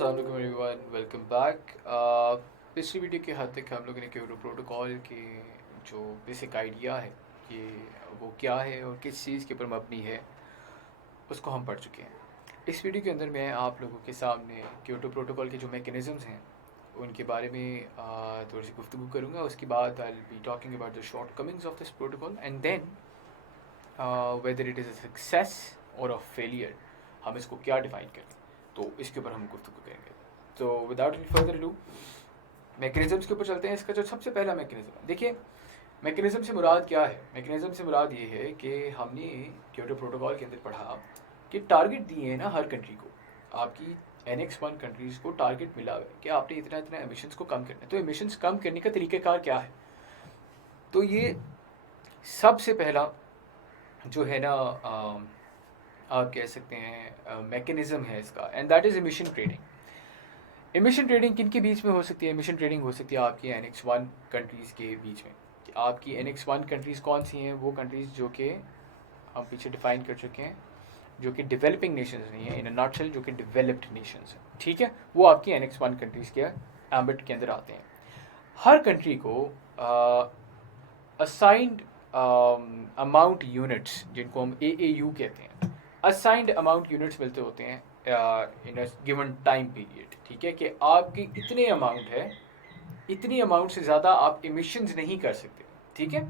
अस्सलाम वालेकुम everyone, welcome back. पिछली वीडियो के हद तक हम लोगों ने क्योटो प्रोटोकॉल के जो बेसिक आइडिया है कि वो क्या है और किस चीज़ के ऊपर मबनी है उसको हम पढ़ चुके हैं। इस वीडियो के अंदर मैं आप लोगों के सामने क्योटो प्रोटोकॉल के जो मैकेनिज़म्स हैं उनके बारे में थोड़ी सी गुफ्तगू करूँगा। उसके बाद I will be talking about the shortcomings of this protocol and then whether it is a success और अ फेलियर, हम इसको क्या डिफाइन करें, तो इसके ऊपर हम गुफ्तगू करेंगे। तो without any further do mechanisms के ऊपर चलते हैं। इसका जो सबसे पहला मैकेनिज़्म है, देखिए मैकेनिज़्म से मुराद क्या है। मैकेनिज़्म से मुराद ये है कि हमने क्योटो प्रोटोकॉल के अंदर पढ़ा कि टारगेट दिए हैं ना हर कंट्री को। आपकी NX1 कंट्रीज़ को टारगेट मिला हुआ है कि आपने इतना इतना एमिशंस को कम करना है। तो एमिशंस कम करने का तरीक़ाकार क्या है, तो ये सबसे पहला जो है ना आप कह सकते हैं मैकेनिज़्म है इसका, and that is emission trading. Emission trading किन के बीच में हो सकती है? एमिशन ट्रेडिंग हो सकती है आपकी NX1 कंट्रीज़ के बीच में। कि आपकी NX1 कंट्रीज़ कौन सी हैं? वो कंट्रीज़ जो कि हम पीछे डिफाइन कर चुके हैं, जो कि डेवलपिंग नेशंस नहीं है, इन अ नटशेल जो कि डेवलप्ड नेशंस हैं, ठीक है। वो आपकी NX1 कंट्रीज़ के एम्बिट के अंदर आते हैं। हर कंट्री को असाइंड अमाउंट यूनिट्स, जिनको हम AAU कहते हैं, असाइंड अमाउंट यूनिट्स मिलते होते हैं इन अ गिवन टाइम पीरियड, ठीक है। कि आपकी इतने अमाउंट है, इतनी अमाउंट से ज़्यादा आप इमिशंस नहीं कर सकते, ठीक है।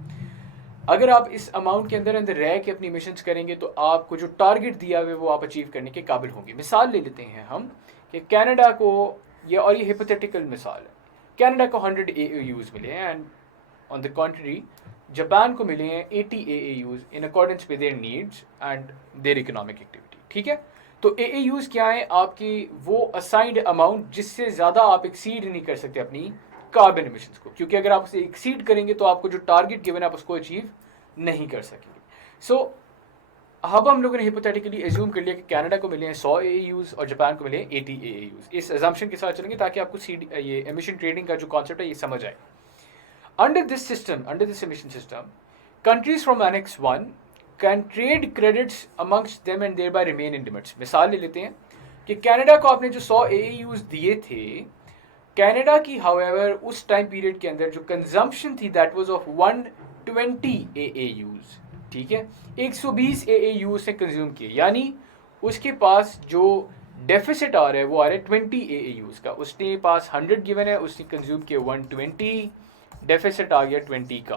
अगर आप इस अमाउंट के अंदर अंदर रह के अपनी इमिशंस करेंगे तो आपको जो टारगेट दिया हुआ है वो आप अचीव करने के काबिल होंगे। मिसाल ले लेते हैं हम कि कनाडा को, ये हिपोथेटिकल मिसाल है, कनाडा को 100 AAUs मिले हैं एंड ऑन द कॉन्ट्री जापान को मिले हैं 80 AAUs in accordance with their needs and their economic activity, ठीक है। तो AAUs क्या है? आपकी वो असाइंड अमाउंट जिससे ज़्यादा आप एक्सीड नहीं कर सकते अपनी कार्बन एमिशंस को, क्योंकि अगर आप उसे एक्सीड करेंगे तो आपको जो टारगेट गिवन है आप उसको अचीव नहीं कर सकेंगे। सो अब हम लोगों ने हिपोथेटिकली एज्यूम कर लिया कि कनाडा को मिले हैं 100 AAUs और जापान को मिले हैं 80 AAUs। इस एजम्पशन के साथ चलेंगे ताकि आपको ये एमिशन ट्रेडिंग का जो कॉन्सेप्ट है ये समझ आए। Under this system, under this emission system, countries from Annex 1 can trade credits amongst them and thereby remain in limits. मिसाल ले लेते हैं कि कनाडा को आपने जो 100 AAUs दिए थे, कनाडा की हाउएवर उस टाइम पीरियड के अंदर जो कंजम्पशन थी दैट वाज ऑफ 120 AAUs, ठीक है। 120 AAU से कंज्यूम किए, यानी उसके पास जो डेफिसिट आ रहा है वो आ रहा है 20 AAUs का। उसने पास 100 गिवन है, उसने कंज्यूम किए 120, डेफिसिट आ गया 20 का।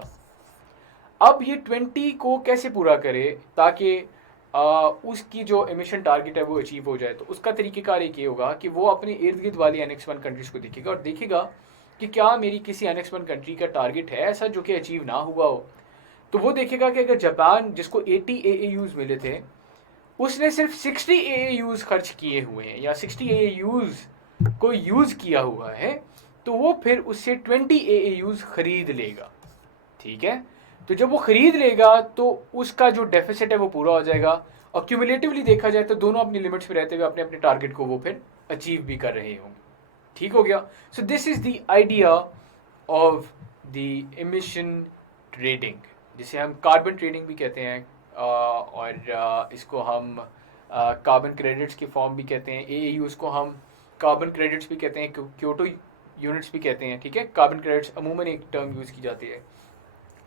अब ये 20 को कैसे पूरा करे ताकि उसकी जो एमिशन टारगेट है वो अचीव हो जाए? तो उसका तरीक़ेकार एक ये होगा कि वो अपने इर्द गिर्द वाली NX1 कंट्रीज़ को देखेगा और देखेगा कि क्या मेरी किसी NX1 कंट्री का टारगेट है ऐसा जो कि अचीव ना हुआ हो। तो वो देखेगा कि अगर जापान, जिसको 80 AAUs मिले थे, उसने सिर्फ 60 AAUs खर्च किए हुए हैं या 60 AAUs को यूज़ किया हुआ है, तो वो फिर उससे 20 AAUs खरीद लेगा, ठीक है। तो जब वो खरीद लेगा तो उसका जो डेफिसिट है वो पूरा हो जाएगा और क्यूमुलेटिवली देखा जाए तो दोनों अपनी लिमिट्स पे रहते हुए अपने अपने टारगेट को वो फिर अचीव भी कर रहे होंगे, ठीक हो गया। सो this is the idea of the emission trading, जिसे हम कार्बन ट्रेडिंग भी कहते हैं और इसको हम कार्बन क्रेडिट्स की फॉर्म भी कहते हैं। AAUs को हम कार्बन क्रेडिट्स भी कहते हैं, क्योटो यूनिट्स भी कहते हैं, ठीक है। कार्बन क्रेडिट्स अमूमन एक टर्म यूज़ की जाती है।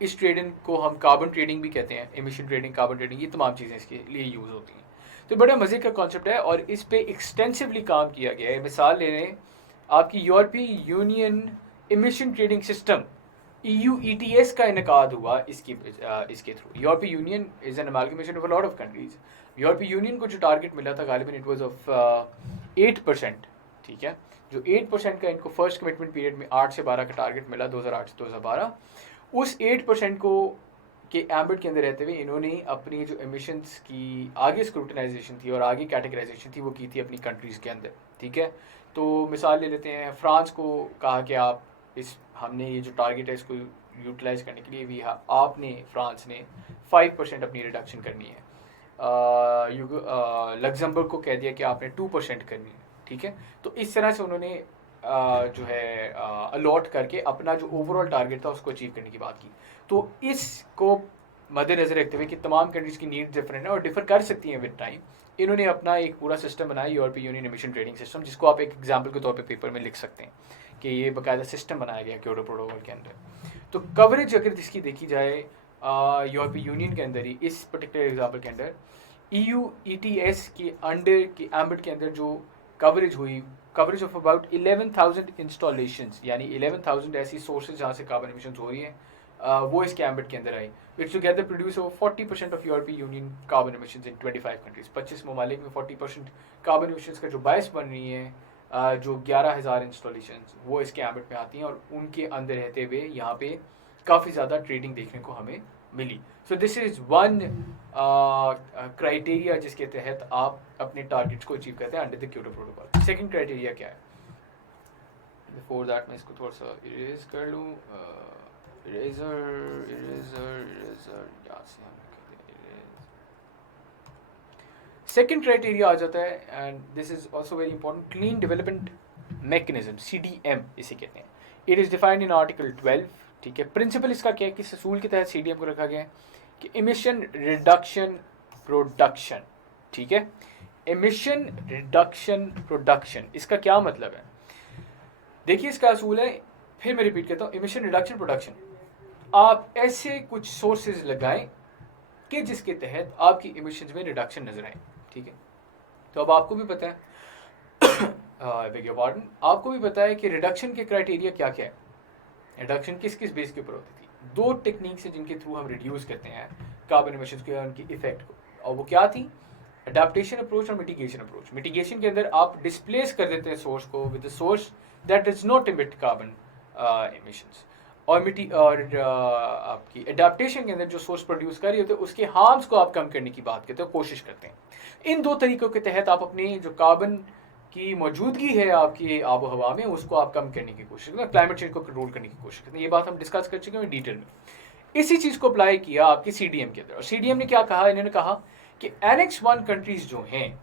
इस ट्रेडिंग को हम कार्बन ट्रेडिंग भी कहते हैं, एमिशन ट्रेडिंग, कार्बन ट्रेडिंग, ये तमाम चीज़ें इसके लिए यूज़ होती हैं। तो बड़ा मज़े का कॉन्सेप्ट है और इस पर एक्सटेंसिवली काम किया गया है। मिसाल ले लें, आपकी यूरोपीय union emission trading system EU ETS का इनकाद हुआ इसके थ्रू। यूरोपीय union is an amalgamation of a lot of countries. यूरोपीय यूनियन को जो टारगेट मिला था गालिबन इट वाज ऑफ 8%, ठीक है। जो 8% का इनको फर्स्ट कमिटमेंट पीरियड में 8 से 12 का टारगेट मिला 2008 से 2012, उस 8% को के एम्बिट के अंदर रहते हुए इन्होंने अपनी जो एमिशंस की आगे स्क्रूटनाइजेशन थी और आगे कैटेगराइजेशन थी वो की थी अपनी कंट्रीज़ के अंदर, ठीक है। तो मिसाल ले लेते हैं, फ्रांस को कहा कि आप हमने ये जो टारगेट है इसको यूटिलाइज करने के लिए भी आपने, फ्रांस ने 5% अपनी रिडक्शन करनी है। लग्जमबर्ग को कह दिया कि आपने 2% करनी है, ठीक है। तो इस तरह से उन्होंने जो है अलॉट करके अपना जो ओवरऑल टारगेट था उसको अचीव करने की बात की। तो इसको मद्देनज़र रखते हुए कि तमाम कंट्रीज़ की नीड डिफरेंट है और डिफर कर सकती हैं विद टाइम, इन्होंने अपना एक पूरा सिस्टम बनाया, यूरोपीय यूनियन एमिशन ट्रेडिंग सिस्टम, जिसको आप एक एग्जाम्पल के तौर पे पेपर में लिख सकते हैं कि ये बाकायदा सिस्टम बनाया गया क्योटो प्रोटोकॉल के अंदर। तो कवरेज अगर जिसकी देखी जाए यूरोपीय यूनियन के अंदर ही, इस पर्टिकुलर एग्जाम्पल के अंदर EU ETS के अंडर के एम्बिट के अंदर जो कवरेज हुई, कवरेज ऑफ अबाउट 11,000 इंस्टॉलेशंस, यानी 11,000 ऐसी सोर्सेज जहाँ से कार्बन एमिशन हो रही हैं, वो इसके एम्बिट के अंदर आई, विच टुगेदर प्रोड्यूस ओवर 40% ऑफ यूरोपीय यूनियन कार्बन एमिशंस इन 25 कंट्रीज। 25 ममालिक में 40% कार्बन एमिशंस का जो बायस बन रही है, जो 11,000 इंस्टॉलेशन वो इसके एम्बिट में आती हैं, और उनके अंदर रहते हुए यहाँ पे काफ़ी ज़्यादा ट्रेडिंग देखने को हमें मिली। So this is one criteria जिसके तहत आप अपने टारगेट्स को अचीव करते हैं under the Kyoto protocol. Second criteria क्या है? बिफोर दैट मैं इसको थोड़ा सा इरेज कर लूँ, इरेजर यहाँ से हम सेकेंड क्राइटेरिया आ जाता है, and this is also very important, clean development mechanism, CDM इसे कहते हैं। It is defined in article 12, ठीक है। प्रिंसिपल इसका क्या है कि असूल के तहत CDM को रखा गया है कि इमिशन रिडक्शन प्रोडक्शन, ठीक है। इमिशन रिडक्शन प्रोडक्शन, इसका क्या मतलब है? देखिए इसका असूल है, फिर मैं रिपीट करता हूँ, इमिशन रिडक्शन प्रोडक्शन, आप ऐसे कुछ सोर्सेज लगाएं कि जिसके तहत आपकी इमिशंस में रिडक्शन नजर आए, ठीक है। तो अब आपको भी पता है बेग योर पार्डन, आपको भी पता है कि रिडक्शन के क्राइटेरिया क्या क्या है, रिडक्शन किस किस बेस के ऊपर होती थी। दो टेक्निक्स है जिनके थ्रू हम रिड्यूस करते हैं कार्बन इमिशंस के, उनकी इफेक्ट को, और वो क्या थी? अडेप्टेशन अप्रोच और मिटिगेशन अप्रोच। मिटिगेशन के अंदर आप डिस्प्लेस कर देते हैं सोर्स को with the source that does not emit carbon emissions, और आपकी अडेप्टेशन के अंदर जो सोर्स प्रोड्यूस कर रही होते हैं उसके हार्म्स को आप कम करने की बात करते हो, कोशिश करते हैं। इन दो तरीकों के तहत आप अपनी जो कार्बन की मौजूदगी है आपकी आबो हवा में, उसको आप कम करने की कोशिश करते हैं, क्लाइमेट चेंज को कंट्रोल करने की कोशिश करते हैं। ये बात हम डिस्कस कर चुके हैं डिटेल में। इसी चीज़ को अप्लाई किया आपकी CDM के अंदर, और CDM ने क्या कहा? इन्होंने कहा कि Annex 1 कंट्रीज जो हैं,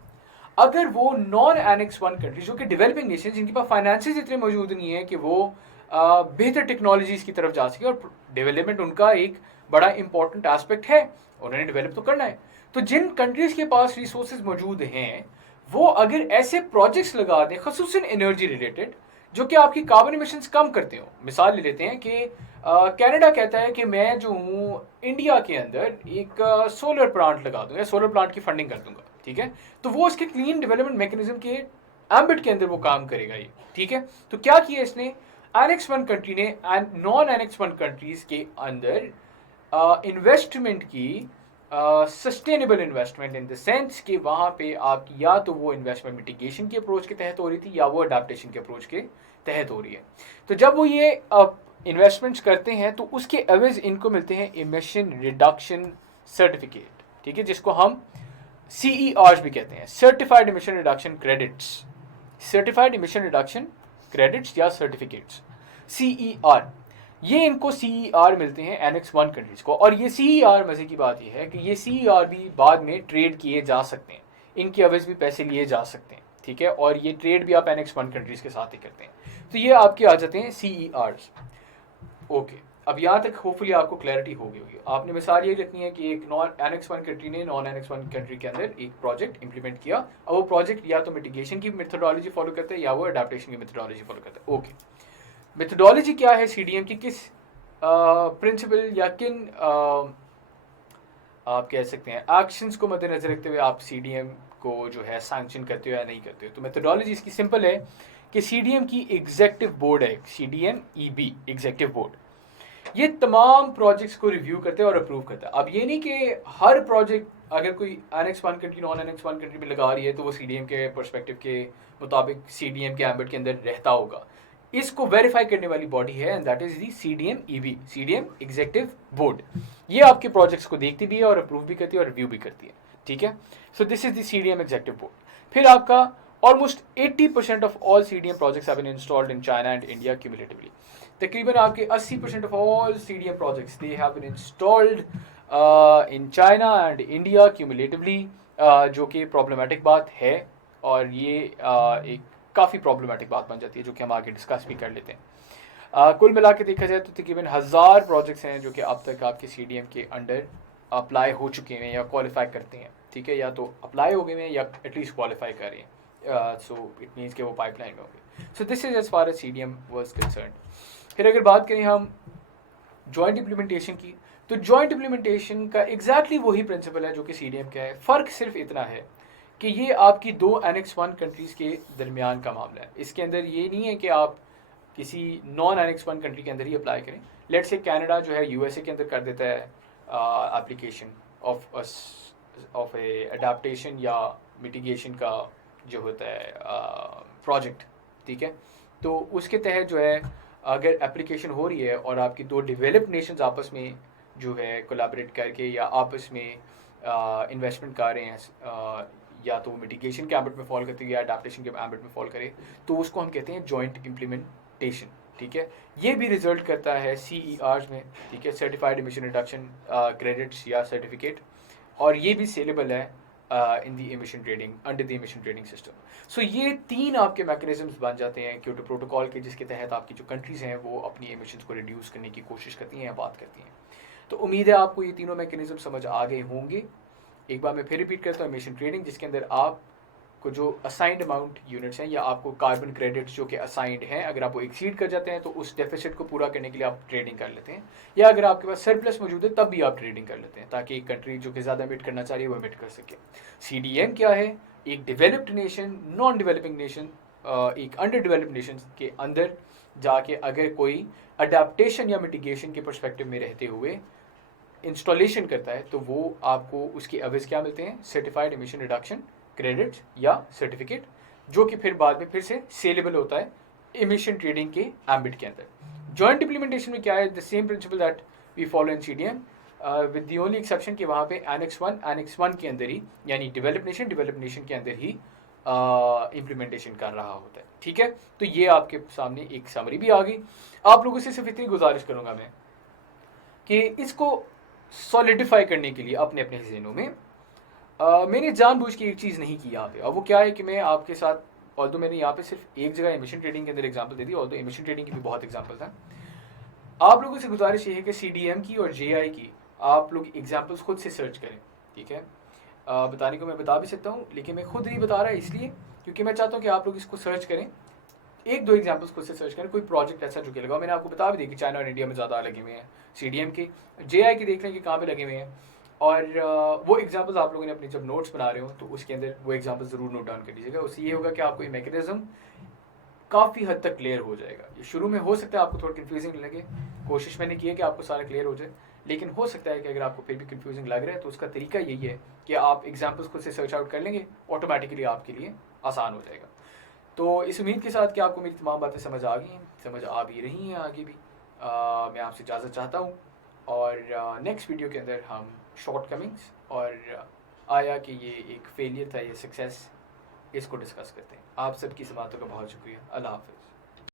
अगर वो नॉन Annex 1 कंट्रीज जो कि डेवलपिंग नेशन, जिनके पास फाइनेंसेस इतने मौजूद नहीं है कि वो बेहतर टेक्नोलॉजीज की तरफ जा सके, और डेवलपमेंट उनका एक बड़ा इंपॉर्टेंट एस्पेक्ट है, उन्होंने डेवलप तो करना है, तो जिन कंट्रीज के पास रिसोर्सेज मौजूद हैं, वो अगर ऐसे प्रोजेक्ट्स लगा दें खसूसन एनर्जी रिलेटेड जो कि आपकी कार्बन इमिशंस कम करते हो। मिसाल ले लेते हैं कि कनाडा कहता है कि मैं जो हूँ इंडिया के अंदर एक सोलर प्लांट लगा दूंगा, सोलर प्लांट की फंडिंग कर दूंगा, ठीक है। तो वो इसके क्लीन डेवलपमेंट मैकेनिज्म के एम्बिट के अंदर वो काम करेगा ये, ठीक है। तो क्या किया इसने? Annex 1 कंट्री ने नॉन Annex 1 कंट्रीज के अंदर इन्वेस्टमेंट की, sustainable investment in the sense कि वहाँ पे आपकी या तो वो इन्वेस्टमेंट मिटिगेशन के अप्रोच के तहत हो रही थी या वो अडाप्टेशन के अप्रोच के तहत हो रही है। तो जब वो ये इन्वेस्टमेंट्स करते हैं तो उसके एवज इनको मिलते हैं इमिशन रिडक्शन सर्टिफिकेट, ठीक है, जिसको हम CERs भी कहते हैं, certified emission reduction credits, certified emission reduction credits या सर्टिफिकेट्स, CER। ये इनको CER मिलते हैं Annex 1 कंट्रीज को, और ये CER, मजे की बात ये है कि ये CER भी बाद में ट्रेड किए जा सकते हैं, इनके अवज भी पैसे लिए जा सकते हैं, ठीक है, और ये ट्रेड भी आप Annex 1 कंट्रीज के साथ ही करते हैं। तो ये आपके आ जाते हैं CERs। ओके, अब यहाँ तक होपफुली आपको क्लैरिटी हो गई होगी। आपने मिसाल ये रखनी है कि एक नॉन Annex 1 कंट्री ने नॉन Annex 1 कंट्री के अंदर एक प्रोजेक्ट इंप्लीमेंट किया, और वो प्रोजेक्ट या तो मिटिगेशन की मेथोडोलॉजी फॉलो करता है या वो अडेप्टेशन की मेथोडोलॉजी फॉलो करता है। ओके, मेथोडोलॉजी क्या है CDM की, किस प्रिंसिपल या किन आप कह सकते हैं एक्शंस को मद्देनजर रखते हुए आप CDM को जो है सैंक्शन करते हो या नहीं करते हो? तो मेथोडोलॉजी इसकी सिंपल है कि CDM की एग्जेक्टिव बोर्ड है, CDM EB एग्जेक्टिव बोर्ड, ये तमाम प्रोजेक्ट्स को रिव्यू करते हैं और अप्रूव करता है। अब ये नहीं कि हर प्रोजेक्ट अगर कोई Annex 1 country non Annex 1 country में लगा रही है तो वो CDM के पर्सपेक्टिव के मुताबिक CDM के एम्बिट के अंदर रहता होगा। इसको वेरीफाई करने वाली बॉडी है, and that is the CDM EB, CDM executive board. ये आपके प्रोजेक्ट्स को देखती भी है और अप्रूव भी करती है और रिव्यू भी करती है, ठीक है। So this is the CDM executive board. फिर आपका almost 80% of all CDM projects have been installed in China and India cumulatively. तकरीबन आपके 80% of all CDM projects they have been installed in China and India cumulatively, जो कि problematic बात है, और ये एक काफ़ी प्रॉब्लमेटिक बात बन जाती है जो कि हम आगे डिस्कस भी कर लेते हैं। कुल मिला के देखा जाए तो तकरीबन 1000 प्रोजेक्ट्स हैं जो कि अब तक आपके CDM के अंडर अप्लाई हो चुके हैं या क्वालिफाई करते हैं, ठीक है, या तो अप्लाई हो गए हैं या एटलीस्ट क्वालिफाई कर रहे हैं, सो इट मीन्स कि वो पाइपलाइन में होंगे। So this is as far as CDM was concern. फिर अगर बात करें हम जॉइंट इम्प्लीमेंटेशन की, तो जॉइंट इम्प्लीमेंटेशन का एग्जैक्टली वही प्रिंसिपल है जो कि CDM का है। फ़र्क सिर्फ इतना है कि ये आपकी 2 Annex 1 कंट्रीज़ के दरमियान का मामला है। इसके अंदर ये नहीं है कि आप किसी नॉन Annex 1 कंट्री के अंदर ही अप्लाई करें। लेट्स से कनाडा जो है USA के अंदर कर देता है एप्लीकेशन ऑफ ए अडाप्टेशन या मिटिगेशन का जो होता है प्रोजेक्ट, ठीक है। तो उसके तहत जो है अगर एप्लीकेशन हो रही है और आपकी 2 डेवलप्ड नेशंस आपस में जो है कोलैबोरेट करके या आपस में इन्वेस्टमेंट कर रहे हैं, या तो मिटिगेशन के एम्बिट में फॉल करते हैं या अडाप्टेशन के एम्बिट में फॉल करे, तो उसको हम कहते हैं जॉइंट इम्प्लीमेंटेशन, ठीक है। ये भी रिजल्ट करता है CERs में, ठीक है, सर्टिफाइड एमिशन रिडक्शन क्रेडिट्स या सर्टिफिकेट, और ये भी सेलेबल है in the emission trading under the emission trading system. So ये 3 आपके मैकेनिज्म्स बन जाते हैं क्योटो प्रोटोकॉल के, जिसके तहत आपकी जो कंट्रीज़ हैं वो अपनी एमिशंस को रिड्यूस करने की कोशिश करती हैं या बात करती हैं। तो उम्मीद है आपको ये तीनों मैकेनिज्म समझ आ गए होंगे। एक बार मैं फिर रिपीट करता हूँ, एमिशन ट्रेडिंग जिसके अंदर आपको जो असाइंड अमाउंट यूनिट्स हैं या आपको कार्बन क्रेडिट्स जो कि असाइंड हैं, अगर आप वो एक्सीड कर जाते हैं तो उस डेफिसिट को पूरा करने के लिए आप ट्रेडिंग कर लेते हैं, या अगर आपके पास सरप्लस मौजूद है तब भी आप ट्रेडिंग कर लेते हैं ताकि एक कंट्री जो कि ज़्यादा एमिट करना चाह रही है वो एमिट कर सके। CDM क्या है? एक developed nation non developing nation एक अंडर डेवलप्ड नेशन के अंदर जाके अगर कोई अडाप्टेशन या मिटिगेशन के पर्सपेक्टिव में रहते हुए इंस्टॉलेशन करता है तो वो आपको उसके अवज़ क्या मिलते हैं? सर्टिफाइड एमिशन रिडक्शन क्रेडिट या सर्टिफिकेट, जो कि फिर बाद में फिर से सेलेबल होता है एमिशन ट्रेडिंग के एम्बिट के अंदर। जॉइंट इम्प्लीमेंटेशन में क्या है? The same principle that we follow in CDM with the only exception कि वहाँ पे Annex 1 के अंदर ही, यानी डेवलप्ड नेशन के अंदर ही इम्प्लीमेंटेशन कर रहा होता है, ठीक है। तो ये आपके सामने एक समरी भी आ गई। आप लोगों से सिर्फ इतनी गुजारिश करूँगा मैं कि इसको सॉलिडिफाई करने के लिए अपने अपने जहनों में मैंने जानबूझ के एक चीज़ नहीं की यहाँ पे, और वो क्या है कि मैं आपके साथ, ऑल्दो मैंने यहाँ पे सिर्फ एक जगह एमिशन ट्रेडिंग के अंदर एग्जांपल दे दी, ऑल्दो एमिशन ट्रेडिंग की भी बहुत एग्जांपल था। आप लोगों से गुजारिश ये है कि CDM की और JI की आप लोग एग्जांपल्स खुद से सर्च करें, ठीक है। बताने को मैं बता भी सकता हूँ, लेकिन मैं खुद नहीं बता रहा इसलिए क्योंकि मैं चाहता हूँ कि आप लोग इसको सर्च करें, 1-2 एग्जांपल्स खुद से सर्च करें, कोई प्रोजेक्ट ऐसा जो कि लगा। मैंने आपको बता भी दिया कि चाइना और इंडिया में ज़्यादा लगे हुए हैं CDM के। JI के देख लें कि कहाँ पे लगे हुए हैं, और वो एग्जांपल्स आप लोगों ने अपने जब नोट्स बना रहे हो तो उसके अंदर वो एग्जांपल्स ज़रूर नोट डाउन कर लीजिएगा। उससे ये होगा कि आपको ये मैकेनिज्म काफ़ी हद तक क्लियर हो जाएगा। ये शुरू में हो सकता है आपको थोड़ा कन्फ्यूजिंग लगे, कोशिश मैंने की है कि आपको सारा क्लियर हो जाए, लेकिन हो सकता है कि अगर आपको फिर भी कन्फ्यूजिंग लग रहा है तो उसका तरीका यही है कि आप एग्जाम्पल्स खुद से सर्च आउट कर लेंगे, ऑटोमेटिकली आपके लिए आसान हो जाएगा। तो इस उम्मीद के साथ कि आपको मेरी तमाम बातें समझ आ गई हैं, समझ आ भी रही हैं आगे भी, मैं आपसे इजाज़त चाहता हूँ, और नेक्स्ट वीडियो के अंदर हम शॉर्ट कमिंग्स और आया कि ये एक फेलियर था या सक्सेस, इसको डिस्कस करते हैं। आप सबकी समातों का बहुत शुक्रिया। अल्लाह हाफ़िज़।